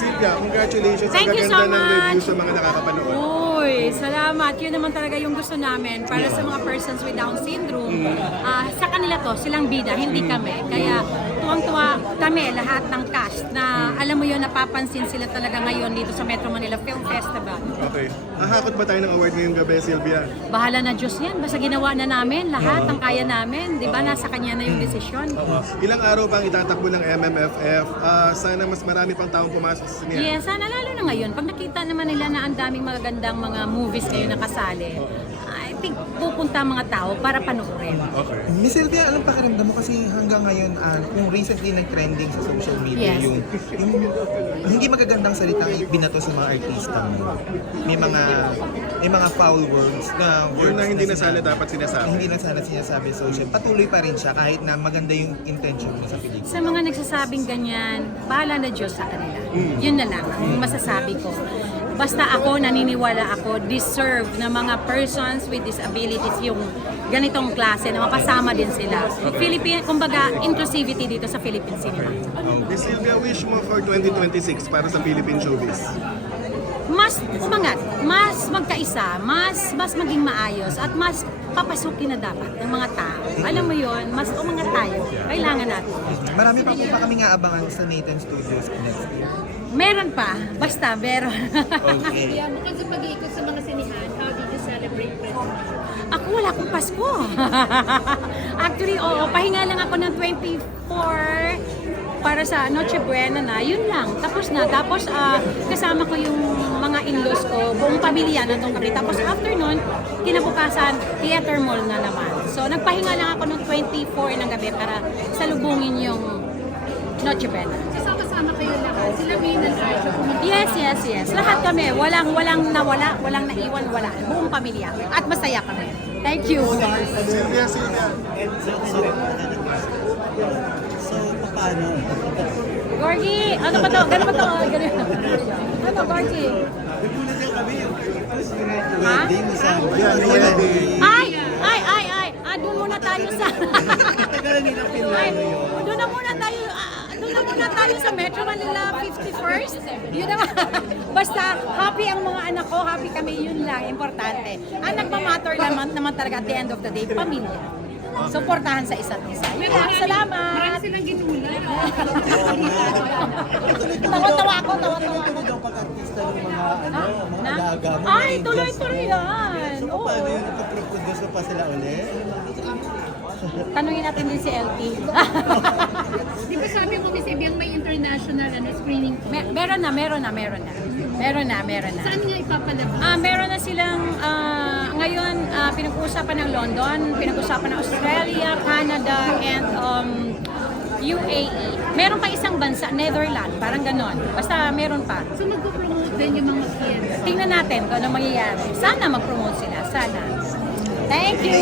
Sylvia, congratulations. Thank Ang you so gaganda ng review much. sa mga nakakapanood. Uy, salamat. Yun naman talaga yung gusto namin para sa mga persons with Down syndrome. Sa kanila to, silang bida, hindi kami. Kaya tuwang-tuwa kami, lahat ng cast, na alam mo yun, napapansin sila talaga ngayon dito sa Metro Manila Film Festival. Okay. Hahakot ba tayo ng award ngayong gabi, Sylvia? Bahala na Diyos yan. Basta ginawa na namin lahat ng kaya namin. Di ba? Nasa kanya na yung desisyon. Ilang araw pang itatakbo ng MMFF. Sana mas marami pang taong pumasok sa sinya. Yes, sana lalo na ngayon. Pag nakita naman nila na ang daming magagandang mga movies ngayon nakasali, I think pupunta ang mga tao para panoorin. Okay. Miss Sylvia, anong pakiramdam mo kasi hanggang ngayon, kung recently nag-trending sa social media, Yes. yung hindi magagandang salita ay binato sa mga artista mo. May mga foul words na Yun na hindi na sinabi. sana dapat sinasabi. Hindi na sana sinasabi sa social. Patuloy pa rin siya kahit na maganda yung intention mo sa pelikula. Sa mga nagsasabing ganyan, bahala na Diyos sa kanila. Yun na lang ang masasabi ko. Basta ako, naniniwala ako, deserve na mga persons with disabilities yung ganitong klase na mapasama din sila. Kumbaga, inclusivity dito sa Philippine cinema. Miss Sylvia, wish mo for 2026 para sa Philippine showbiz. Mas umangat, mas magkaisa, mas maging maayos, at mas papasukin na dapat ng mga tao. Alam mo yon, mas umangat tayo. Kailangan natin. Marami pa po pa kami nga abangan sa Nathan Studios next year. Meron pa, basta meron. Okay. Yeah, bukod sa pag-iikot sa mga sinihan, how did you celebrate Christmas? Ako wala akong Pasko. Actually, oo, pahinga lang ako ng 24 para sa Noche Buena na, yun lang. Tapos na. Tapos kasama ko yung mga in-laws ko, buong pamilya nandun kami. Tapos after nun, kinabukasan, theater mall na naman. So nagpahinga lang ako ng 24 ng gabi para salubungin yung Noche Buena. Kasama kayo lahat. Sila Wayne and Arjo. Yes. Lahat kami. Walang nawala, walang naiwan, wala. Buong pamilya. At masaya kami. Thank you. Sylvia. So, paano? Gorgie, ano ba to? Ganun ba to? Ganun. Ano, Gorgie? Ha? Wedding, isang wedding. Ay! Doon muna tayo sa... Tagalan nila Ay, Pinlano yun. doon na muna tayo sa Metro Manila 51st. Yun naman. Basta happy ang mga anak ko, happy kami, yun lang, importante. Ang nagmamatter naman talaga at the end of the day, pamilya. Suportahan sa isa't isa. Yun lang, salamat! Marami silang ginula. Tawa-tawa ako. Tuloy-tuloy daw pag-artista ng mga, mga alaga mo. Ay, tuloy-tuloy yan. So, Oo. paano yun? Nagpa-produce pa sila ulit? Tanungin natin din si LT. Di ba sabi mo, Miss Ebiang, may international screening po? Meron na. Saan nga ipapalabas? Meron na silang ngayon pinag-uusapan ng London, pinag-uusapan ng Australia, Canada, and UAE. Meron pa isang bansa, Netherlands, parang ganon. Basta meron pa. So magpo-promote din yung mga kids? Tingnan natin kung ano mangyayari. Sana mag-promote sila. Sana. Thank you!